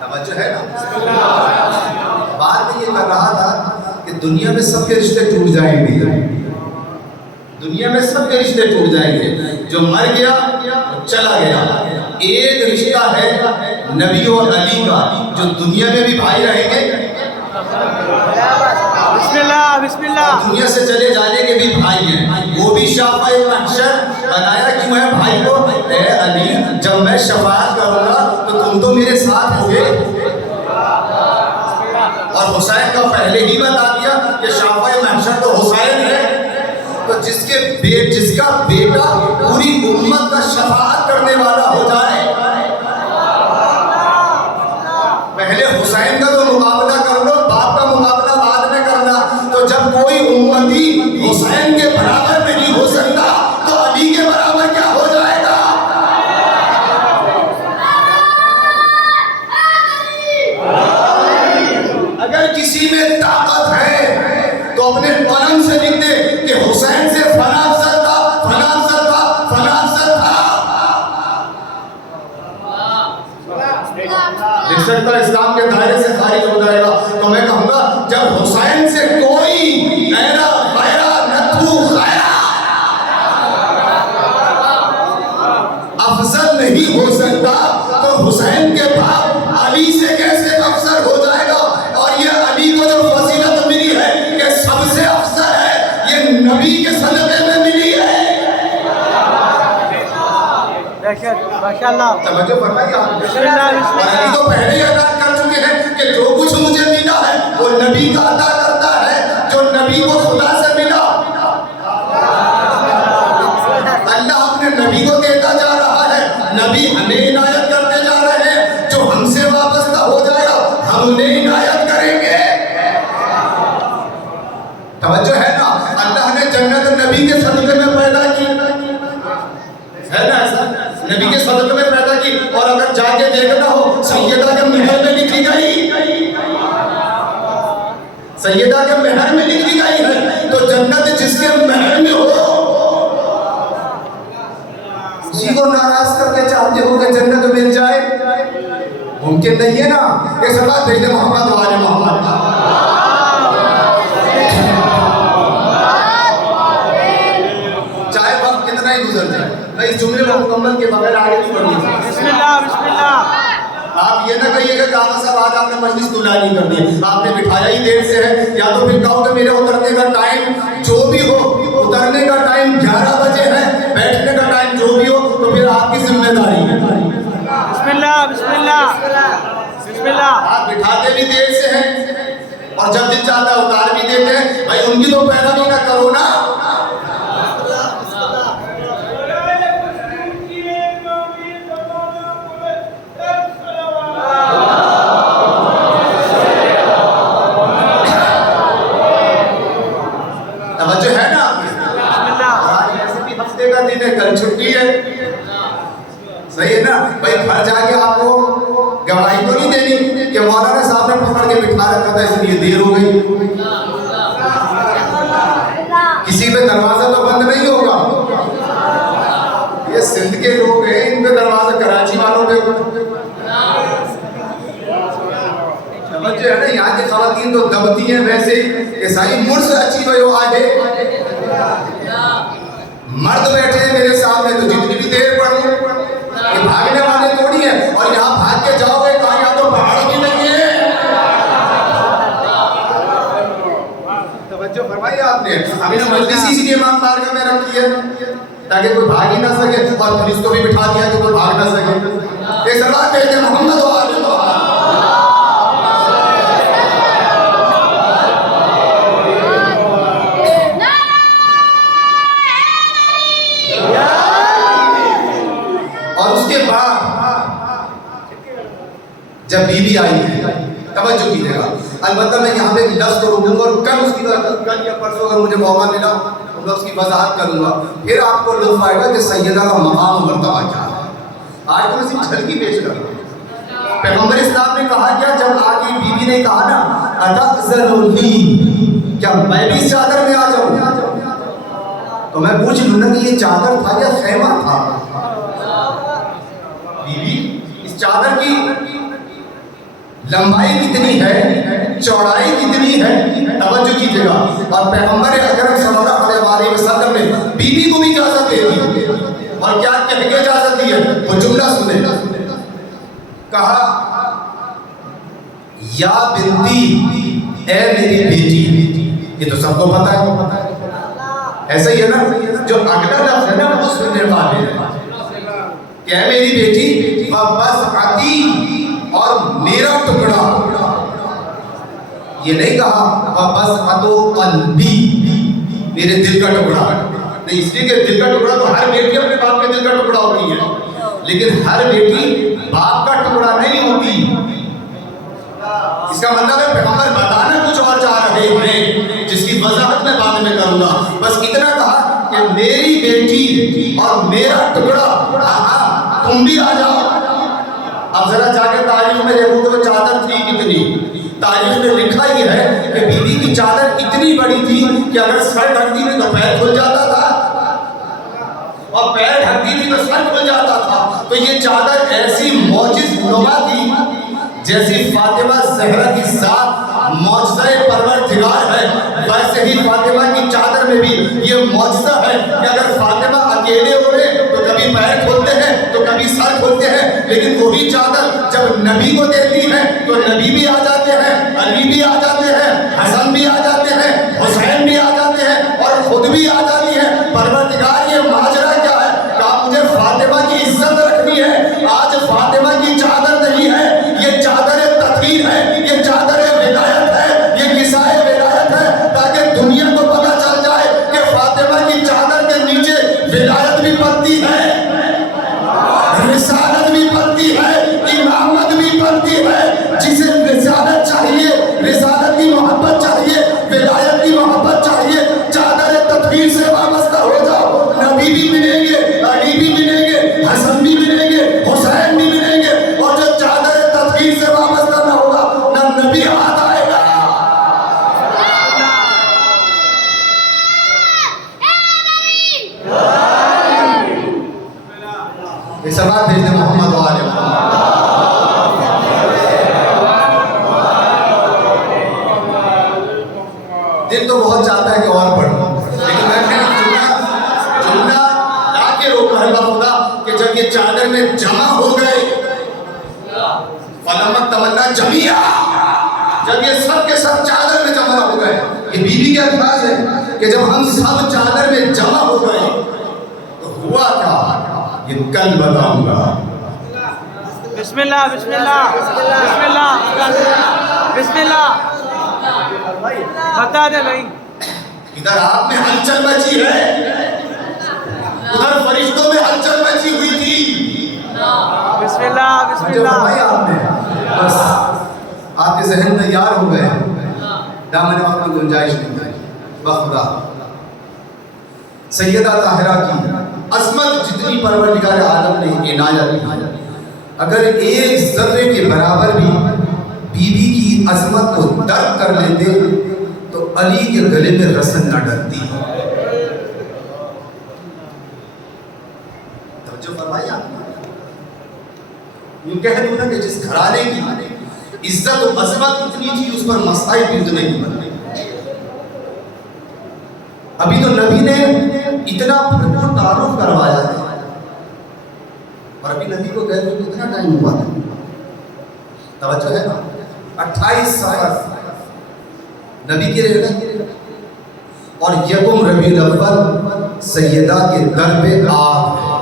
توجہ ہے نا، بات میں یہ کر رہا تھا کہ دنیا میں سب کے رشتے ٹوٹ جائیں گے، دنیا میں سب کے رشتے ٹوٹ جائیں گے۔ جو مر گیا وہ چلا گیا، ایک رشتہ ہے نبی اور علی کا جو دنیا میں بھی بھائی رہیں گے، بسم اللہ بسم اللہ، دنیا سے چلے جانے کے بھی بھائی ہیں، وہ بھی شافع محشر بنایا کیوں ہے بھائی کو؟ اے علی جب میں شفاعت کروں گا تو تم تو میرے ساتھ ہوگے، اور حسین کا پہلے ہی بتا دیا کہ شافع محشر تو حسین ہے، تو جس کا بیٹا پوری امت کا شفاعت کرنے والا ہو جائے، پہلے حسین کا تو مقابلہ کر لو، باپ کا مقابلہ بعد میں کرنا، تو جب کوئی امتی حسین کے برابر نہیں ہو سکتا تو علی کے برابر کیا ہو جائے گا؟ اگر کسی میں طاقت ہے تو اپنے قلم سے لکھ دے کہ حسین سے فلاں افضل تھا، فلاں افضل تھا، فلاں افضل تھا، لکھ سکتا اسلام کے دائرے سے خارج ہو جائے گا۔ تو میں کہوں گا جب حسین سے کوئی ایرا غیرہ نتھو غیرہ افضل نہیں ہو سکتا تو حسین کے باپ علی سے کیسے افضل ہو جائے گا؟ اور یہ علی کو جو فضیلت ملی ہے کہ سب سے افضل ہے، یہ نبی کے صدقے میں ملی ہے۔ ماشاء اللہ، توجہ فرمائیے آپ، بسم اللہ بسم اور علی اللہ، تو پہلے ہی اعلان کر چکے ہیں کہ جو کچھ مجھے ملا ہے وہ نبی کا عطا کرتا ہے، جو نبی کو خدا سے ملا اللہ اپنے نبی کو دیتا جا رہا ہے، نبی ہمیں عنایت کرتے جا رہے ہیں، جو ہم سے وابستہ ہو جائے گا ہم انہیں عنایت کریں گے۔ توجہ ہے نا، اللہ نے جنت نبی کے صدقے میں پیدا کی ہے نا، ایسا نبی کے صدقے میں پیدا کی، اور اگر جا کے دیکھنا ہو سیدہ کے محل میں لکھی گئی، سیدہ کے محل میں لکھی گئی ہے، تو جنت جس کے محل میں ہو اسی کو ناراض کر کے چاہتے ہو کہ جنت مل جائے، ممکن نہیں ہے نا۔ ایک صلوات بھیج دیں محمد و آل محمد۔ چاہے وقت کتنا ہی گزر جائے، میں اس جملے کو مکمل کے بغیر آگے نہیں بڑھوں۔ بسم اللہ بسم اللہ، آپ یہ نہ کہیے کہ کاغذ صاحب آج آپ نے مجلس طویل نہیں کر دی، آپ نے بٹھایا ہی دیر سے ہے، یا تو پھر کہو کہ میرے اترنے کا ٹائم جو بھی ہو، اترنے کا ٹائم 11 بجے ہے، بیٹھنے کا ٹائم جو بھی ہو، تو پھر آپ کی ذمہ داری ہے۔ بسم اللہ بسم اللہ، بسم اللہ، آپ بٹھاتے بھی دیر سے ہیں اور جب دل چاہتا ہے اتار بھی دیتے ہیں، بھائی ان کی تو پیروی نہ کرو نا۔ توجہ ہے نا آپ کی؟ آج ایسے بھی ہفتے کا دن ہے، کل چھٹی ہے، صحیح ہے نا بھائی؟ گھر جا کے آپ کو گواہی تو نہیں دینی کہ مولانا صاحب نے پکڑ کے بٹھا رکھا تھا اس لیے دیر ہو گئی، کسی پہ دروازہ تو بند نہیں ہوگا۔ یہ سندھ کے لوگ ہیں، ان پہ دروازہ کراچی والوں پہ توجہ ہے نا۔ یہاں کی خواتین تو دبتی ہیں ویسے کہ سائی مرس اچھی بھائیو آگے، مرد بیٹھے ہیں میرے سامنے تو جتنی بھی دیر پڑھوں، یہ بھاگنے والے تھوڑی ہیں، اور یہاں بھاگ کے جاؤ گے کہاں، یہاں تو پہاڑ بھی نہیں ہے۔ توجہ فرمائی آپ نے، ہم نے مجلس اسی لیے امام بارگاہ میں رکھی ہے تاکہ کوئی بھاگ ہی نہ سکے، اور پولیس کو بھی بٹھا دیا کہ کوئی بھاگ نہ سکے۔ ایک صلوات بھیج دیں محمد و آل محمد۔ اور اس کے بعد جب بیوی آئی ہے، توجہ کیجیے گا، البتہ میں یہاں پہ ایک لفظ کو روکوں گا اور کل یا پرسوں اگر مجھے موقع ملا تو میں اس کی وضاحت کروں گا، پھر آپ کو لطف آئے گا کہ سیدہ کا مقام و مرتبہ کیا ہے۔ آج تو میں صرف جھلکی پیش کر رہا ہوں۔ پیغمبر اسلام نے کہا کیا جب آگے بیوی نے کہا نا اتأذنونی، کیا میں بھی اس چادر میں آ جاؤں؟ تو میں پوچھ لوں نا کہ یہ چادر تھا یا خیمہ تھا؟ بیوی اس چادر کی لمبائی کتنی ہے، چوڑائی کتنی ہے، توجہ کیجیے گا۔ اور پیغمبر اکرم صلی اللہ علیہ وسلم نے بیوی کو بھی اجازت دے دی، اور کیا کہہ کے اجازت دی ہے وہ جملہ سنیں۔ کہا یا بنتی، اے میری بیٹی. یہ تو سب کو پتا ہے، ایسا ہی ہے نا. جو اگلا لفظ ہے نا وہ سننے والے ہیں کہ اے میری بیٹی وَبَسْعَتِي، اور میرا ٹکڑا. یہ نہیں کہا وَبَسْعَتُ قَلْبِي، میرے دل کا ٹکڑا. نہیں، اس لیے کہ دل کا ٹکڑا تو ہر بیٹی اپنے باپ کے دل کا ٹکڑا ہوتی ہے، لیکن ہر بیٹی باپ کا ٹکڑا نہیں ہوتی. اس کا مطلب ہے پیغمبر بتانا کچھ اور چاہ رہے ہیں، جس کی وضاحت میں بعد میں کروں گا. بس اتنا کہا کہ میری بیٹی اور میرا ٹکڑا، تم بھی آ جاؤ. اب ذرا جا کے تاریخ میں دیکھو کہ وہ چادر تھی کتنی. تاریخ میں لکھا ہی ہے کہ بیوی کی چادر اتنی بڑی تھی کہ اگر سر ڈھکتی تھی تو پیر کھل جاتا تھا، اور پیر ڈھکتی تھی تو سر کھل جاتا تھا. تو یہ چادر ایسی معجز نما تھی جیسی فاطمہ زہرا کی ذات معجزہ پروردگار ہے، ویسے ہی فاطمہ کی چادر میں بھی یہ معجزہ ہے کہ اگر فاطمہ اکیلے ہوئے تو کبھی پیر کھولتے ہیں تو کبھی سر کھولتے ہیں، لیکن وہی چادر جب نبی کو دیتی ہے تو نبی بھی آ جاتے ہیں، علی بھی آ جاتے ہیں، حسن بھی آ جاتے ہیں، حسین بھی آ جاتے ہیں، اور خود بھی آ جاتی ہے. پروردگار یہ ماجرا کیا ہے کہ مجھے فاطمہ کی عزت رکھنی ہے. آج فاطمہ کی چادر نہیں ہے، یہ چادر تطہیر ہے، یہ چادر ولایت ہے، یہ کسائے ولایت ہے، تاکہ دنیا کو پتہ چل جائے کہ فاطمہ کی چادر کے نیچے ولایت بھی پلتی ہے، رسالت بھی پلتی ہے، امامت بھی پلتی ہے. جسے رسالت چاہیے، رسالت کی محبت چاہیے، ولایت کی محبت چاہیے، چادر تطہیر سے وابستہ ہو جاؤ. نبی بھی ملیں گے، علی بھی ملیں گے، حسن بھی ملیں گے، حسین بھی ملیں گے. اور جو چادر تطہیر سے وابستہ نہ ہوگا نہ نبی ہاتھ آئے گا. ایک سبات بھیج دیں محمد و آل محمد. دل تو بہت چاہتا ہے کہ اور پڑھوں، لیکن میں جملہ لا کے روک رہا ہے خدا کہ جب یہ چادر میں جمع ہو گئے، فلمت تمنا جمعیہ، جب یہ سب کے سب چادر میں جمع ہو گئے. یہ بیوی کے الفاظ ہے کہ جب ہم سب چادر میں جمع ہو گئے تو ہوا کیا، یہ کل بتاؤں گا. بسم اللہ بسم اللہ بسم اللہ بسم اللہ. بتا دے بھائی. ادھر آپ میں ہلچل مچی ہے، ادھر فرشتوں میں ہلچل مچی ہوئی تھی. بسم اللہ بسم جو اللہ. فرمایا آپ نے، بس آپ کے ذہن تیار ہو گئے، دامن وقت میں گنجائش نہیں ہے. بخدا سیدہ طاہرہ کی عظمت جتنی پروردگار عالم نے عنایت کی، اگر ایک ذرے کے برابر بھی بیوی کی عظمت کو درک کر لیتے تو علی کے گلے میں رسن نہ ڈلتی. توجہ فرمایا. یوں کہہ دوں نا کہ جس گھرانے کی عزت و عظمت اتنی تھی اس پر مسائل بھی اتنے ہی بن گئے. ابھی تو نبی نے اتنا بھرپور تعارف کروایا ہے، اور ابھی نبی کو گئے ہوئے کتنا ٹائم ہوا تھا. توجہ ہے نا، 28 سال نبی کی رہنا، اور یکم ربیع الاول سیدہ کے در پہ آگ ہے.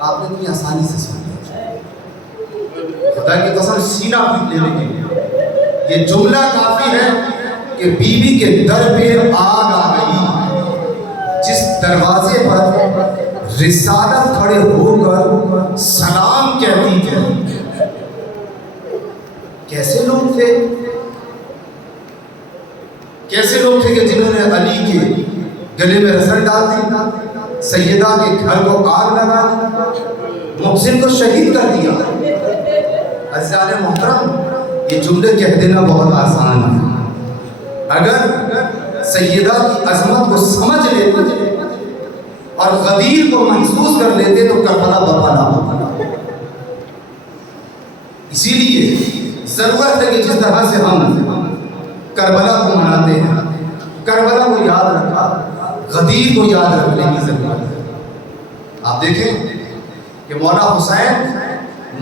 آپ نے اتنی آسانی سے سن لیا، خدا کی قسم سینہ پیٹ لینے کے لیے یہ جملہ کافی ہے کہ بیوی کے در پہ آگ آ گئی. جس دروازے پر رسالت کھڑے ہو کر سلام کہتی تھی. کیسے لوگ تھے، کیسے لوگ تھے کہ جنہوں نے علی کے گلے میں رسن ڈال دی، سیدہ کے گھر کو آگ لگا دی، محسن کو شہید کر دیا. عزیزان محترم، یہ جملے کہہ دینا بہت آسان ہے. اگر سیدہ کی عظمت کو سمجھ لیتے اور غدیر کو محسوس کر لیتے تو کربلا برپا نہ ہوتا. اسی لیے ضرورت ہے کہ جس طرح سے ہم کربلا کو مناتے ہیں، کربلا کو یاد رکھا، غدیر کو یاد رکھنے کی ضرورت ہے. آپ دیکھیں کہ مولا حسین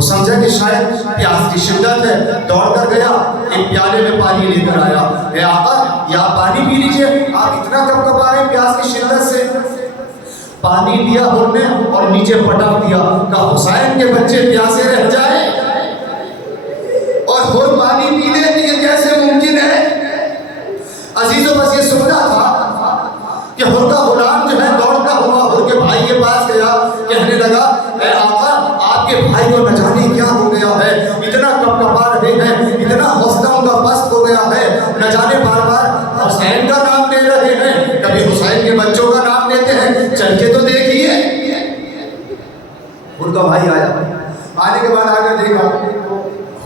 وہ سمجھا کہ شاید پیاس کی شدت ہے، دوڑ کر گیا، ایک پیالے میں پانی لے کر آیا. اے آقا یہ آپ پانی پی لیجئے، آپ اتنا کب کبا رہے ہیں پیاس کی شدت سے. پانی لیا ہر نے اور نیچے پٹک دیا. کہا حسین کے بچے پیاسے رہ جائیں اور ہر پانی پی لے، یہ کیسے ممکن ہے؟ عزیزوں بس یہ سننا تھا کہ ہر کا غلام جو ہے دوڑتا ہوا ہر کے بھائی کے پاس گیا، کہنے لگا اے آقا آپ کے بھائی کو نہ جانے کیا ہو گیا ہے، اتنا کب کبا رہے ہیں، اتنا حوصلہ ان کا پست ہو گیا ہے، نہ جانے بار بار حسین کا نام لے رہے ہیں، کبھی حسین کے بچوں کا نام لیتے ہیں، چل کے تو دیکھیے. ہر کا بھائی آیا، آنے کے بعد آگے دیکھا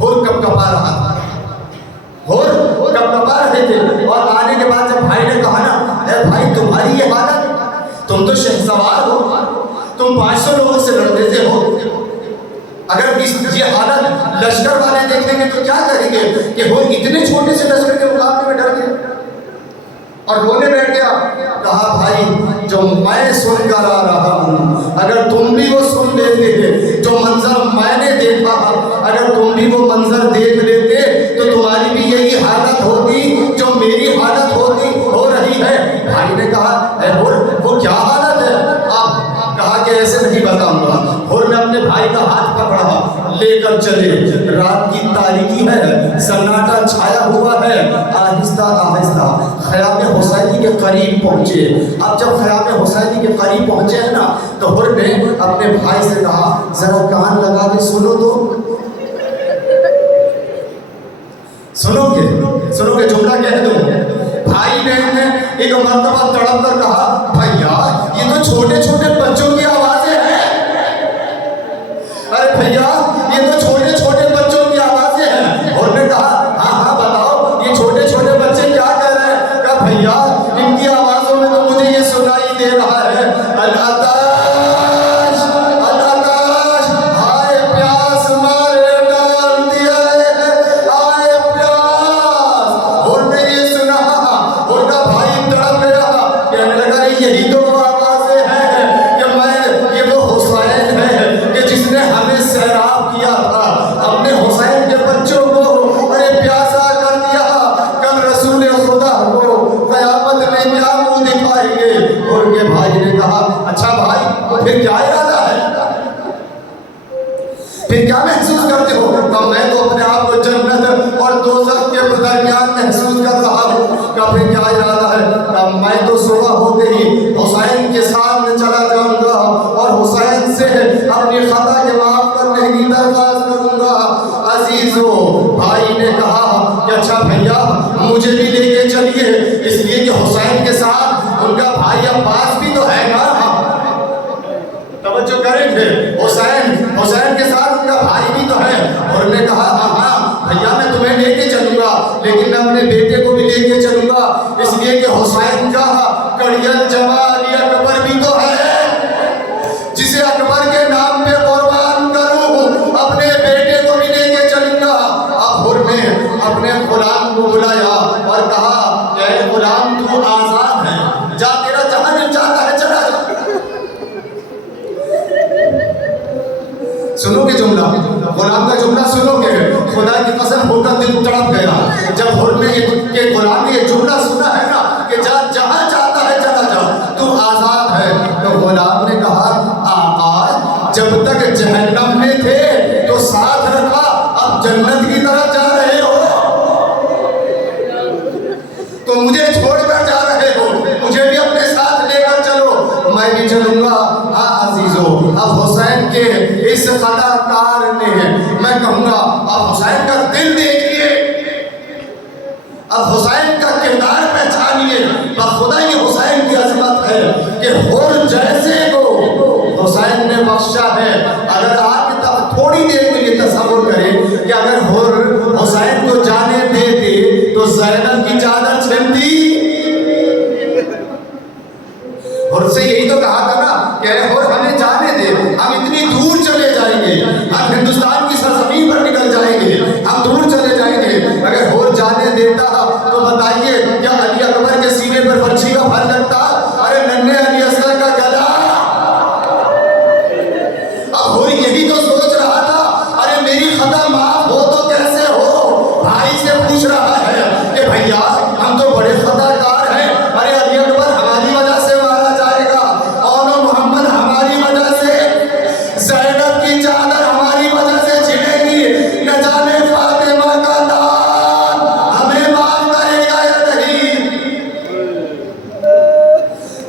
ہر کب کبا رہا تھا، ہر کب کبا رہے تھے. اور آنے کے بعد جب بھائی نے کہا نا اے بھائی تمہاری یہ حالت، تم تو شہسوار ہو، تم 500 لوگوں سے لڑ دیتے ہو، اگر یہ حالت لشکر والے دیکھیں گے تو کیا کریں گے کہ وہ اتنے چھوٹے سے لشکر کے مقابلے میں ڈر گئے اور رونے بیٹھ گیا. کہا بھائی جو میں سن کر آ رہا ہوں اگر تم بھی وہ سن لیتے ہیں، جو منظر میں نے دیکھا اگر تم بھی وہ منظر دیکھ لیتے تو تمہاری بھی یہی حالت ہوتی جو میری حالت ہوتی ہو رہی ہے. بھائی نے کہا اے وہ کیا حالت ہے؟ آپ کہا کہ ایسے نہیں بتاؤں گا. ہر نے اپنے بھائی کا ہاتھ پکڑا، لے کر چلے. رات کی تاریکی ہے، سناٹا چھایا ہوا ہے، آہستہ آہستہ خیام حسینی کے قریب پہنچے. اب جب خیام حسینی کے قریب پہنچے ہیں نا تو ہر نے اپنے بھائی سے کہا ذرا کان لگا کے سنو تو. سنو کہ جملہ کہہ دوں. بھائی نے ایک مرتبہ تڑپ کر کہا بھیا یہ تو چھوٹے چھوٹے بچوں کی آوازیں ہیں. ارے بھیا یہ تو چھوٹے چھوٹے بچوں کی آوازیں ہیں. اور نے کہا ہاں بتاؤ یہ چھوٹے چھوٹے بچے کیا کہہ رہے ہیں؟ کہا بھیا ان کی آوازوں میں تو مجھے یہ سنائی دے رہا ہے العطاش العطاش، ہائے پیاس مارے ڈال دیا ہے، ہائے پیاس. اور نے یہ سنا اور کا بھائی تڑپ گیا، کہنے لگا یہی تو وہ آوازیں ہیں کہ یہ وہ حسین ہے کہ جس نے ہمیں سیراب کیا تھا، اپنے حسین کے بچوں کو ارے پیاسا کر دیا. کل رسول خدا کو قیامت میں کیا منہ دکھائیں گے؟ اور کے بھائی نے کہا اچھا بھائی پھر کیا ارادہ ہے، پھر کیا محسوس کرتے ہو؟ کہ میں تو اپنے آپ کو جنت اور دوزخ کے درمیان محسوس کر رہا ہوں. کہ پھر کیا ارادہ ہے؟ کہ میں تو صبح ہوتے ہی حسین کے سامنے چلا جاؤں گا اور حسین سے اپنی خطا کے معاف کرنے کی درخواست کروں گا. عزیزو بھائی نے کہا کہ اچھا بھیا مجھے بھی لے کے چلیے، اس لیے کہ حسین کے ساتھ ان کا بھائی عباس بھی تو ہے نا. توجہ کریں گے، حسین کے ساتھ ان کا بھائی بھی تو ہے. اور نے کہا ہاں بھیا میں تمہیں لے کے چلوں گا لیکن میں اپنے بیٹے کو بھی لے کے چلوں گا، اس لیے کہ حسین کا کڑیل جمال اکبر بھی تو ہے جسے اکبر کے نام پہ قربان کروں، اپنے بیٹے کو بھی لے کے چلوں گا. اب ہر نے اپنے غلام کو بلایا اور کہا کہ اے غلام تو آزاد ہے، جا تیرا جہاں دل چاہتا ہے چلا جا. سنو گے جملہ، غلام کا جملہ سنو گے. خدا کی قسم ہر کا دل تڑپ گیا جب ہر نے کہ غلام نے یہ جملہ سنا ہے نا کہ جہاں چاہتا ہے چلا جا، تو آزاد ہے. تو غلام نے کہا آقا جب تک جہنم میں تھے تو ساتھ رکھا، اب جنت کی طرف جا رہے ہو تو مجھے چھوڑ کر جا رہے ہو، مجھے بھی اپنے ساتھ لے کر چلو. میں بھی چلوں گا. ہاں عزیزو اب حسین کے اس خطا کار نے میں کہوں گا اب حسین کا دل دیکھیے، اب حسین کا کردار پہچانیے. بخدا یہ حسین کی عظمت ہے کہ ہر جیسے کو حسین نے بخشا ہے. اگر آپ تھوڑی دیر کے لیے تصور کریں کہ اگر ہر حسین کو جانے دیتے تو زینب کی چادر چھنتی. اور سے یہی تو کہا تھا نا کہ اور ہمیں جانے دے، ہم اتنی دور چلے جائیں گے، ہم ہندوستان کی سرزمین پر نکل جائیں گے، ہم دور چلے جائیں گے. اگر اور جانے دیتا تو بتائیے کیا علی اکبر کے سینے پر برچھی کا پھل لگتا؟ ارے ننھے علی اصغر کا گلا. اب اور یہی تو سوچ رہا تھا ارے